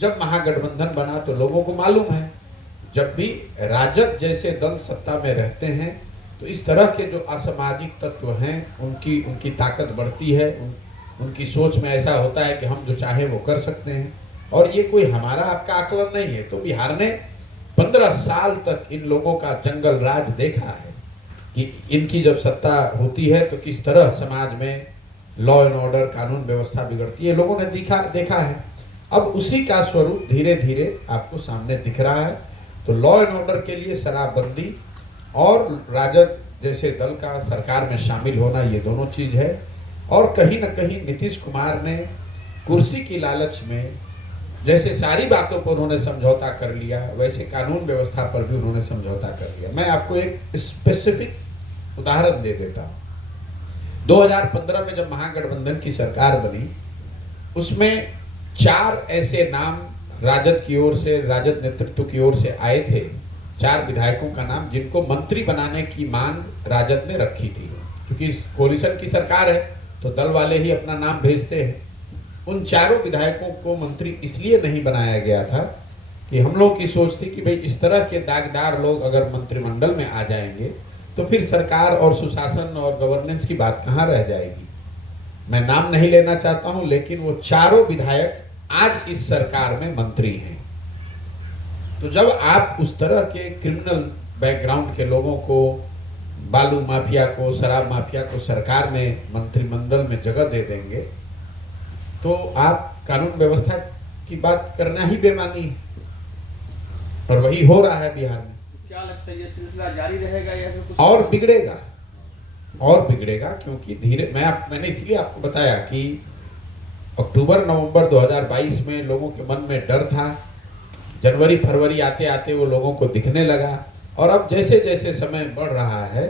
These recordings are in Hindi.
जब महागठबंधन बना तो लोगों को मालूम है, जब भी राजद जैसे दल सत्ता में रहते हैं तो इस तरह के जो असामाजिक तत्व हैं उनकी ताकत बढ़ती है। उनकी सोच में ऐसा होता है कि हम जो चाहे वो कर सकते हैं। और ये कोई हमारा आपका आकलन नहीं है। तो बिहार ने 15 साल तक इन लोगों का जंगल राज देखा है कि इनकी जब सत्ता होती है तो किस तरह समाज में लॉ एंड ऑर्डर, कानून व्यवस्था बिगड़ती है, लोगों ने देखा है। अब उसी का स्वरूप धीरे धीरे आपको सामने दिख रहा है। तो लॉ एंड ऑर्डर के लिए शराबबंदी और राजद जैसे दल का सरकार में शामिल होना, ये दोनों चीज है। और कहीं ना कहीं नीतीश कुमार ने कुर्सी की लालच में जैसे सारी बातों पर उन्होंने समझौता कर लिया, वैसे कानून व्यवस्था पर भी उन्होंने समझौता कर लिया। मैं आपको एक स्पेसिफिक उदाहरण दे देता हूँ। 2015 में जब महागठबंधन की सरकार बनी, उसमें 4 ऐसे नाम राजद की ओर से, राजद नेतृत्व की ओर से आए थे। 4 विधायकों का नाम जिनको मंत्री बनाने की मांग राजद ने रखी थी। क्योंकि कोalition की सरकार है तो दल वाले ही अपना नाम भेजते हैं। उन 4 विधायकों को मंत्री इसलिए नहीं बनाया गया था कि हम लोग की सोच थी कि भाई इस तरह के दागदार लोग अगर मंत्रिमंडल में आ जाएंगे तो फिर सरकार और सुशासन और गवर्नेंस की बात कहाँ रह जाएगी। मैं नाम नहीं लेना चाहता हूं, लेकिन वो 4 विधायक आज इस सरकार में मंत्री हैं। तो जब आप उस तरह के क्रिमिनल बैकग्राउंड के लोगों को, बालू माफिया को, शराब माफिया को सरकार में, मंत्रिमंडल में जगह दे देंगे तो आप कानून व्यवस्था की बात करना ही बेमानी है। और वही हो रहा है बिहार में। क्या लगता है ये सिलसिला जारी रहेगा या फिर कुछ और बिगड़ेगा क्योंकि मैंने इसलिए आपको बताया कि अक्टूबर नवंबर 2022 में लोगों के मन में डर था। जनवरी फरवरी आते आते वो लोगों को दिखने लगा। और अब जैसे जैसे समय बढ़ रहा है,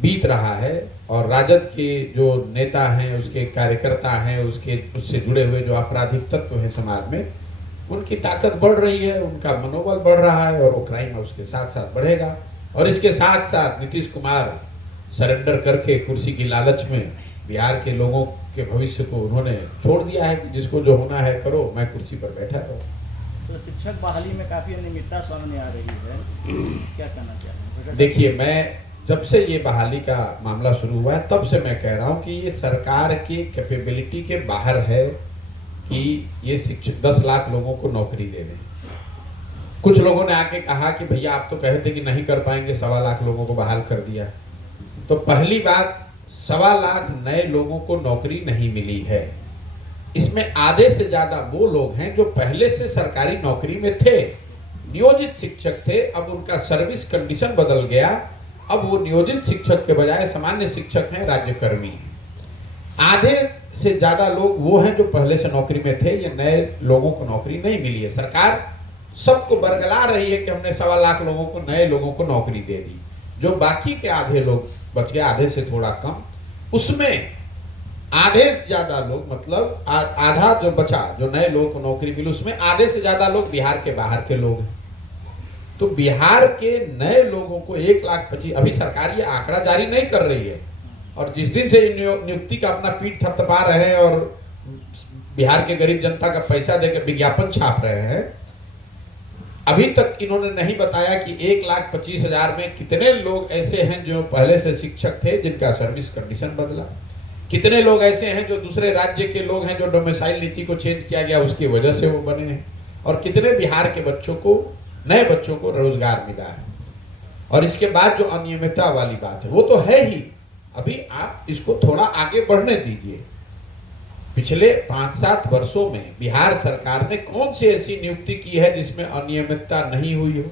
बीत रहा है, और राजद के जो नेता हैं, उसके कार्यकर्ता हैं, उससे जुड़े हुए जो आपराधिक तत्व हैं समाज में, उनकी ताकत बढ़ रही है, उनका मनोबल बढ़ रहा है, और वो क्राइम उसके साथ साथ बढ़ेगा। और इसके साथ साथ नीतीश कुमार सरेंडर करके कुर्सी की लालच में बिहार के लोगों के भविष्य को उन्होंने छोड़ दिया है कि जिसको जो होना है करो, मैं कुर्सी पर बैठा रहूं। तो शिक्षक बहाली में काफी अनियमितता सामने आ रही है, क्या कहना चाहेंगे? देखिए, मैं जब से ये बहाली का मामला शुरू हुआ है तब से मैं कह रहा हूँ कि ये सरकार की कैपेबिलिटी के बाहर है कि ये शिक्षक 10 लाख लोगों को नौकरी दे दें। कुछ लोगों ने आके कहा कि भैया आप तो कहे थे कि नहीं कर पाएंगे, 1.25 लाख लोगों को बहाल कर दिया। तो पहली बात, 1.25 लाख नए लोगों को नौकरी नहीं मिली है। इसमें आधे से ज्यादा वो लोग हैं जो पहले से सरकारी नौकरी में थे, नियोजित शिक्षक थे। अब उनका सर्विस कंडीशन बदल गया, अब वो नियोजित शिक्षक के बजाय सामान्य शिक्षक हैं, राज्यकर्मी। आधे से ज्यादा लोग वो हैं जो पहले से नौकरी में थे। ये नए लोगों को नौकरी नहीं मिली है। सरकार सबको बरगला रही है कि हमने 1.25 लाख लोगों को, नए लोगों को नौकरी दे दी। जो बाकी के आधे लोग बच गए, आधे से थोड़ा कम, उसमें आधे से ज्यादा लोग, मतलब आधा जो बचा, जो नए लोगों को नौकरी मिली, उसमें आधे से ज्यादा लोग बिहार के बाहर के लोग हैं। तो बिहार के नए लोगों को 1,25,000, अभी सरकार ये आंकड़ा जारी नहीं कर रही है। और जिस दिन से नियुक्ति का अपना पीठ थपथपा रहे हैं और बिहार के गरीब जनता का पैसा देकर विज्ञापन छाप रहे हैं, अभी तक इन्होंने नहीं बताया कि 1,25,000 में कितने लोग ऐसे हैं जो पहले से शिक्षक थे जिनका सर्विस कंडीशन बदला, कितने लोग ऐसे हैं जो दूसरे राज्य के लोग हैं जो डोमिसाइल नीति को चेंज किया गया उसकी वजह से वो बने हैं, और कितने बिहार के बच्चों को, नए बच्चों को रोजगार मिला है। और इसके बाद जो अनियमितता वाली बात है वो तो है ही। अभी आप इसको थोड़ा आगे बढ़ने दीजिए। पिछले 5-7 वर्षों में बिहार सरकार ने कौन सी ऐसी नियुक्ति की है जिसमें अनियमितता नहीं हुई हो,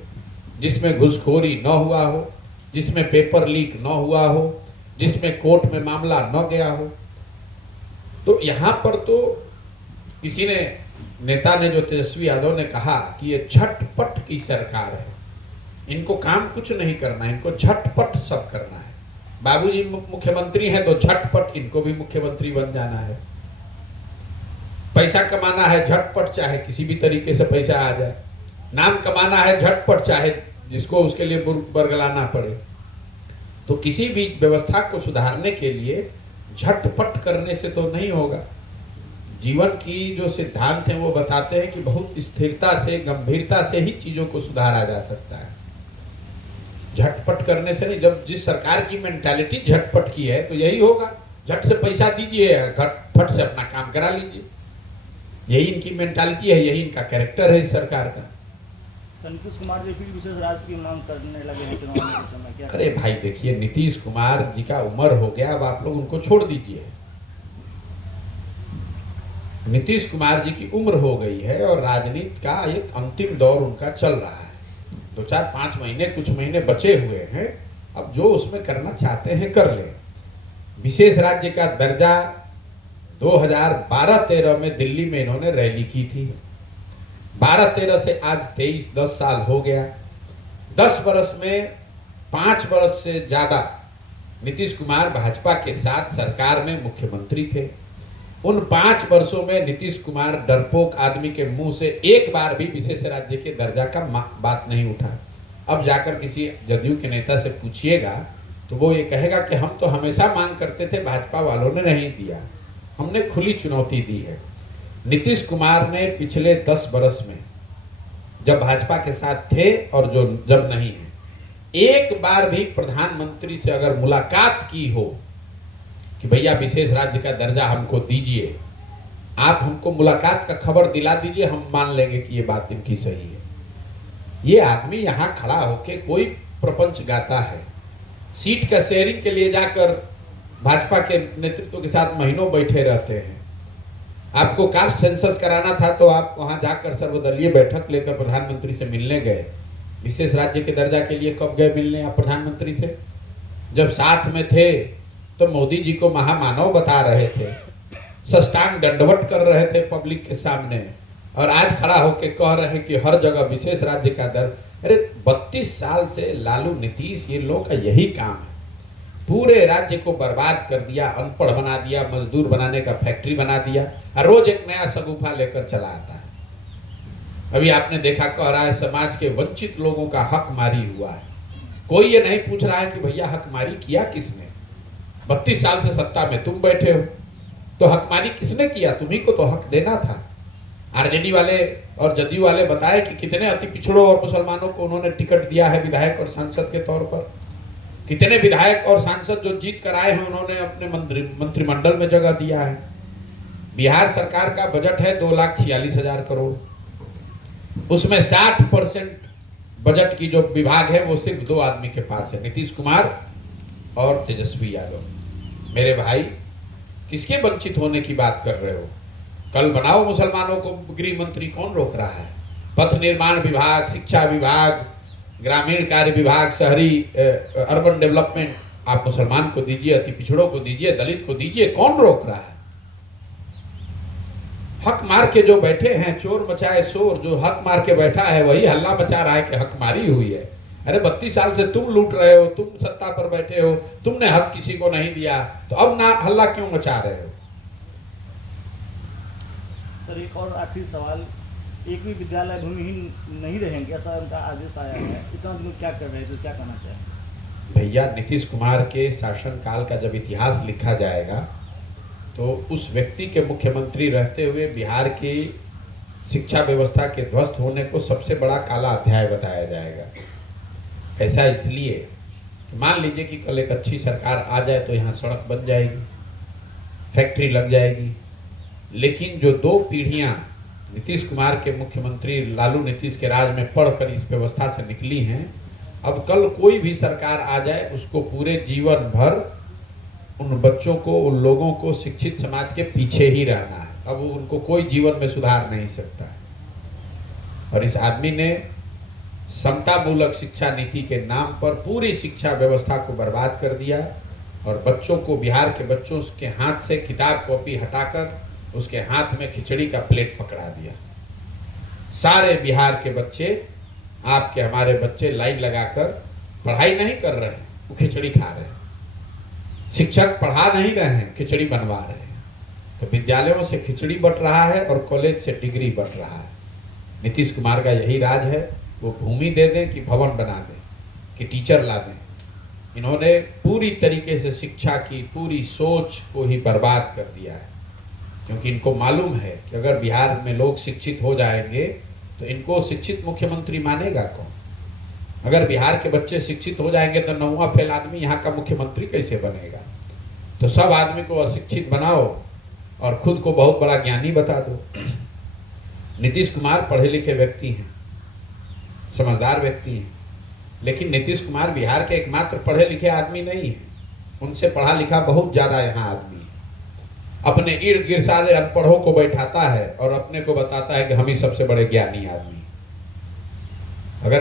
जिसमें घुसखोरी न हुआ हो, जिसमें पेपर लीक न हुआ हो, जिसमें कोर्ट में मामला न गया हो। तो यहाँ पर तो किसी ने, नेता ने, जो तेजस्वी यादव ने कहा कि ये झटपट की सरकार है, इनको काम कुछ नहीं करना है, इनको झटपट सब करना है। बाबूजी मुख्यमंत्री हैं तो झटपट इनको भी मुख्यमंत्री बन जाना है। पैसा कमाना है झटपट, चाहे किसी भी तरीके से पैसा आ जाए। नाम कमाना है झटपट, चाहे जिसको उसके लिए बरगलाना पड़े। तो किसी भी व्यवस्था को सुधारने के लिए झटपट करने से तो नहीं होगा। जीवन की जो सिद्धांत हैं वो बताते हैं कि बहुत स्थिरता से, गंभीरता से ही चीजों को सुधारा जा सकता है, झटपट करने से नहीं। जब जिस सरकार की मेंटालिटी झटपट की है तो यही होगा, झट से पैसा दीजिए, फट से अपना काम करा लीजिए। यही इनकी मेंटालिटी है, यही इनका कैरेक्टर है इस सरकार का। नीतीश कुमार जी फिर विशेष राज्य की मांग करने लगे हैं चुनाव के समय, क्या? अरे भाई देखिए, नीतीश कुमार जी का उम्र हो गया, अब आप लोग उनको छोड़ दीजिए। नीतीश कुमार जी की उम्र हो गई है और राजनीति का एक अंतिम दौर उनका चल रहा है। 2-4-5 महीने, कुछ महीने बचे हुए हैं, अब जो उसमें करना चाहते हैं कर लें। विशेष राज्य का दर्जा 2012-13 में दिल्ली में इन्होंने रैली की थी। 12-13 से आज 23, 10 साल हो गया। 10 वर्ष में 5 वर्ष से ज्यादा नीतीश कुमार भाजपा के साथ सरकार में मुख्यमंत्री थे। उन 5 वर्षों में नीतीश कुमार डरपोक आदमी के मुंह से एक बार भी विशेष राज्य के दर्जा का बात नहीं उठा। अब जाकर किसी जदयू के नेता से पूछिएगा तो वो ये कहेगा कि हम तो हमेशा मांग करते थे, भाजपा वालों ने नहीं दिया, हमने खुली चुनौती दी है। नीतीश कुमार ने पिछले 10 वर्ष में जब भाजपा के साथ थे और जो जब नहीं है, एक बार भी प्रधानमंत्री से अगर मुलाकात की हो कि भैया विशेष राज्य का दर्जा हमको दीजिए, आप हमको मुलाकात का खबर दिला दीजिए, हम मान लेंगे कि ये बात इनकी सही है। ये आदमी यहाँ खड़ा होके कोई प्रपंच गाता है, सीट का शेयरिंग के लिए जाकर भाजपा के नेतृत्व के साथ महीनों बैठे रहते हैं। आपको कास्ट सेंसस कराना था तो आप वहां जाकर सर्वदलीय बैठक लेकर प्रधानमंत्री से मिलने गए। विशेष राज्य के दर्जा के लिए कब गए मिलने आप प्रधानमंत्री से? जब साथ में थे तो मोदी जी को महामानव बता रहे थे, सष्टांग दंडवत कर रहे थे पब्लिक के सामने, और आज खड़ा होकर कह रहे हैं कि हर जगह विशेष राज्य का दर्जा। अरे 32 साल से लालू नीतीश ये लोग का यही काम है, पूरे राज्य को बर्बाद कर दिया, अनपढ़ बना दिया, मजदूर बनाने का फैक्ट्री बना दिया, और रोज एक नया सगुफा लेकर चला आता है। अभी आपने देखा, कह रहा है समाज के वंचित लोगों का हक मारी हुआ है। कोई ये नहीं पूछ रहा है कि भैया हकमारी किया किसने? 32 साल से सत्ता में तुम बैठे हो तो हकमारी किसने किया? तुम्ही को तो हक देना था। आरजेडी वाले और जदयू वाले बताए कि कितने अति पिछड़ों और मुसलमानों को उन्होंने टिकट दिया है विधायक और सांसद के तौर पर। कितने विधायक और सांसद जो जीत कर आए हैं उन्होंने अपने मंत्रिमंडल में जगह दिया है। बिहार सरकार का बजट है 2,46,000 करोड़, उसमें 60% बजट की जो विभाग है वो सिर्फ 2 आदमी के पास है, नीतीश कुमार और तेजस्वी यादव। मेरे भाई, किसके वंचित होने की बात कर रहे हो? कल बनाओ मुसलमानों को गृह मंत्री, कौन रोक रहा है? पथ निर्माण विभाग, शिक्षा विभाग, ग्रामीण कार्य विभाग, शहरी अर्बन डेवलपमेंट आप मुसलमान को दीजिए, अति पिछड़ों को दीजिए, दलित को दीजिए, कौन रोक रहा है? हक मार के जो बैठे हैं, चोर मचाए शोर, जो हक मार के बैठा है वही हल्ला मचा रहा है कि हकमारी हुई है। अरे 32 साल से तुम लूट रहे हो, तुम सत्ता पर बैठे हो, तुमने हक किसी को नहीं दिया, तो अब ना हल्ला क्यों मचा रहे हो? सर एक और आखिरी सवाल, एक भी विद्यालय भूमिहीन नहीं रहेंगे ऐसा उनका आदेश आया है, इतना दिन क्या कर रहे थे, क्या करना चाहिए? भैया, नीतीश कुमार के शासनकाल का जब इतिहास लिखा जाएगा तो उस व्यक्ति के मुख्यमंत्री रहते हुए बिहार की शिक्षा व्यवस्था के ध्वस्त होने को सबसे बड़ा काला अध्याय बताया जाएगा। ऐसा इसलिए कि मान लीजिए कि कल एक अच्छी सरकार आ जाए तो यहाँ सड़क बन जाएगी, फैक्ट्री लग जाएगी, लेकिन जो 2 पीढ़ियाँ नीतीश कुमार के मुख्यमंत्री लालू नीतीश के राज में पढ़कर इस व्यवस्था से निकली हैं, अब कल कोई भी सरकार आ जाए उसको पूरे जीवन भर उन बच्चों को, उन लोगों को शिक्षित समाज के पीछे ही रहना है। अब उनको कोई जीवन में सुधार नहीं सकता है। और इस आदमी ने समता मूलक शिक्षा नीति के नाम पर पूरी शिक्षा व्यवस्था को बर्बाद कर दिया और बच्चों को, बिहार के बच्चों के हाथ से किताब कॉपी हटाकर उसके हाथ में खिचड़ी का प्लेट पकड़ा दिया। सारे बिहार के बच्चे, आपके हमारे बच्चे लाइन लगाकर पढ़ाई नहीं कर रहे हैं, वो खिचड़ी खा रहे हैं। शिक्षक पढ़ा नहीं रहे हैं, खिचड़ी बनवा रहे हैं। तो विद्यालयों से खिचड़ी बट रहा है और कॉलेज से डिग्री बट रहा है। नीतीश कुमार का यही राज है। वो भूमि दे दें कि भवन बना दें कि टीचर ला दें, इन्होंने पूरी तरीके से शिक्षा की पूरी सोच को ही बर्बाद कर दिया है। क्योंकि इनको मालूम है कि अगर बिहार में लोग शिक्षित हो जाएंगे तो इनको शिक्षित मुख्यमंत्री मानेगा कौन। अगर बिहार के बच्चे शिक्षित हो जाएंगे तो 9वां फेल आदमी यहाँ का मुख्यमंत्री कैसे बनेगा। तो सब आदमी को अशिक्षित बनाओ और खुद को बहुत बड़ा ज्ञानी बता दो। नीतीश कुमार पढ़े लिखे व्यक्ति हैं, समझदार व्यक्ति हैं, लेकिन नीतीश कुमार बिहार के एकमात्र पढ़े लिखे आदमी नहीं है। उनसे पढ़ा लिखा बहुत ज़्यादा यहाँ आदमी है। अपने इर्द गिर्द सारे अनपढ़ों को बैठाता है और अपने को बताता है कि हम ही सबसे बड़े ज्ञानी आदमी। अगर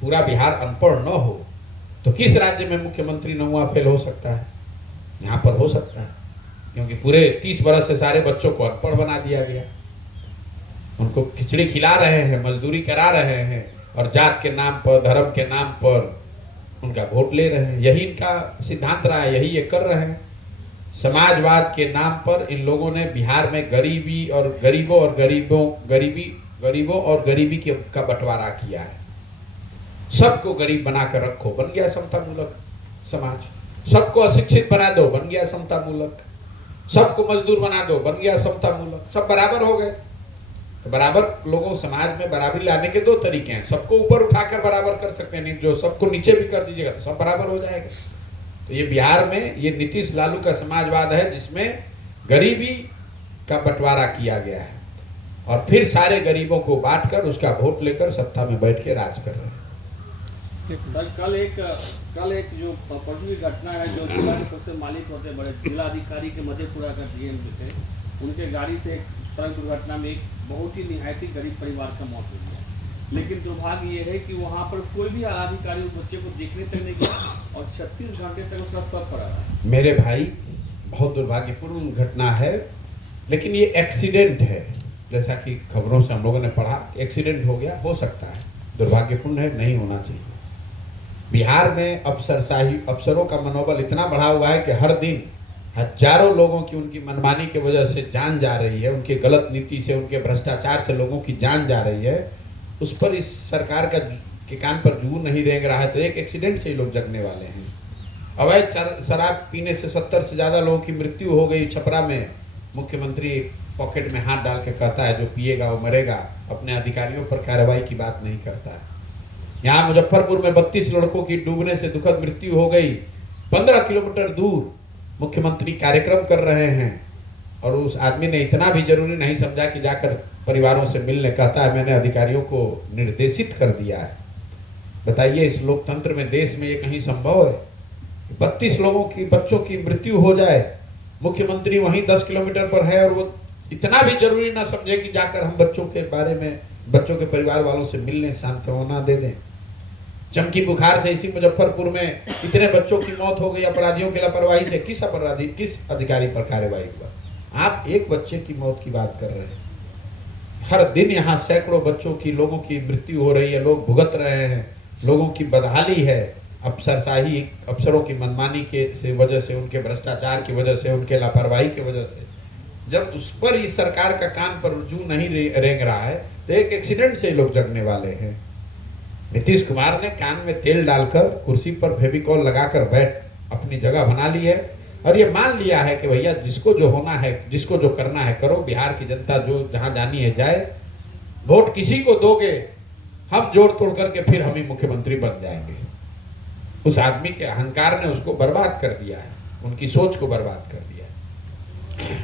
पूरा बिहार अनपढ़ न हो तो किस राज्य में मुख्यमंत्री 9वां फेल हो सकता है? यहाँ पर हो सकता है, क्योंकि पूरे 30 बरस से सारे बच्चों को अनपढ़ बना दिया गया। उनको खिचड़ी खिला रहे हैं, मजदूरी करा रहे हैं और जात के नाम पर, धर्म के नाम पर उनका वोट ले रहे हैं। यही इनका सिद्धांत रहा है, यही ये कर रहे हैं। समाजवाद के नाम पर इन लोगों ने बिहार में गरीबी और गरीबी का बंटवारा किया है। सबको गरीब बनाकर रखो, बन गया समतामूलक समाज। सबको अशिक्षित बना दो, बन गया समतामूलक। सबको मजदूर बना दो, बन गया समतामूलक। सब बराबर हो गए। तो बराबर लोगों समाज में बराबरी लाने के 2 तरीके हैं। सबको ऊपर उठाकर बराबर कर सकते हैं, नहीं जो सबको नीचे भी कर दीजिएगा तो सब बराबर हो जाएगा। तो ये बिहार में ये नीतीश लालू का समाजवाद है, जिसमें गरीबी का बंटवारा किया गया है और फिर सारे गरीबों को बांटकर उसका वोट लेकर सत्ता में बैठ के राज कर रहे हैं। सर कल एक जो परसों की घटना है, जो जिला के सबसे मालिक होते हैं, बड़े जिला अधिकारी के मधेपुरा का डीएम जो थे, उनके गाड़ी से एक सड़क दुर्घटना में एक बहुत ही निहायती गरीब परिवार का मौत हो गया। लेकिन दुर्भाग्य ये है कि वहाँ पर कोई भी आलाधिकारी उस बच्चे को देखने तक नहीं गया और 36 घंटे तक उसका शव पड़ा रहा। मेरे भाई, बहुत दुर्भाग्यपूर्ण घटना है, लेकिन ये एक्सीडेंट है। जैसा कि खबरों से हम लोगों ने पढ़ा, एक्सीडेंट हो गया, हो सकता है, दुर्भाग्यपूर्ण है, नहीं होना चाहिए। बिहार में अफसरों का मनोबल इतना बढ़ा हुआ है कि हर दिन हजारों लोगों की उनकी मनमानी की वजह से जान जा रही है, उनके गलत नीति से, उनके भ्रष्टाचार से लोगों की जान जा रही है। उस पर इस सरकार के कान पर जू नहीं रेंग रहा है, तो एक एक्सीडेंट से ही लोग जगने वाले हैं। अवैध शराब पीने से 70 से ज़्यादा लोगों की मृत्यु हो गई छपरा में। मुख्यमंत्री पॉकेट में हाथ डाल के कहता है जो पिएगा वो मरेगा, अपने अधिकारियों पर कार्रवाई की बात नहीं करता है। यहाँ मुजफ्फरपुर में 32 लड़कों की डूबने से दुखद मृत्यु हो गई। 15 किलोमीटर दूर मुख्यमंत्री कार्यक्रम कर रहे हैं और उस आदमी ने इतना भी जरूरी नहीं समझा कि जाकर परिवारों से मिलने। कहता है मैंने अधिकारियों को निर्देशित कर दिया है। बताइए, इस लोकतंत्र में, देश में ये कहीं संभव है? 32 लोगों की, बच्चों की मृत्यु हो जाए, मुख्यमंत्री वहीं 10 किलोमीटर पर है और वो इतना भी जरूरी ना समझे कि जाकर हम बच्चों के बारे में, बच्चों के परिवार वालों से मिलने, सांत्वना दे दें। चमकी बुखार से इसी मुजफ्फरपुर में इतने बच्चों की मौत हो गई अपराधियों की लापरवाही से। किस अधिकारी पर कार्रवाई हुआ? आप एक बच्चे की मौत की बात कर रहे हैं। हर दिन यहाँ सैकड़ों बच्चों की, लोगों की मृत्यु हो रही है, लोग भुगत रहे हैं, लोगों की बदहाली है, अफसरशाही, अफसरों की मनमानी के वजह से, उनके भ्रष्टाचार की वजह से, उनके लापरवाही की वजह से। जब उस पर इस सरकार का कान पर जू नहीं रेंग रहा है तो एक एक्सीडेंट से लोग जगने वाले हैं। नीतीश कुमार ने कान में तेल डालकर कुर्सी पर फेविकॉल लगाकर बैठ अपनी जगह बना ली है और ये मान लिया है कि भैया जिसको जो होना है, जिसको जो करना है करो, बिहार की जनता जो जहां जानी है जाए, वोट किसी को दोगे हम जोड़ तोड़ करके फिर हम ही मुख्यमंत्री बन जाएंगे। उस आदमी के अहंकार ने उसको बर्बाद कर दिया है, उनकी सोच को बर्बाद कर दिया है।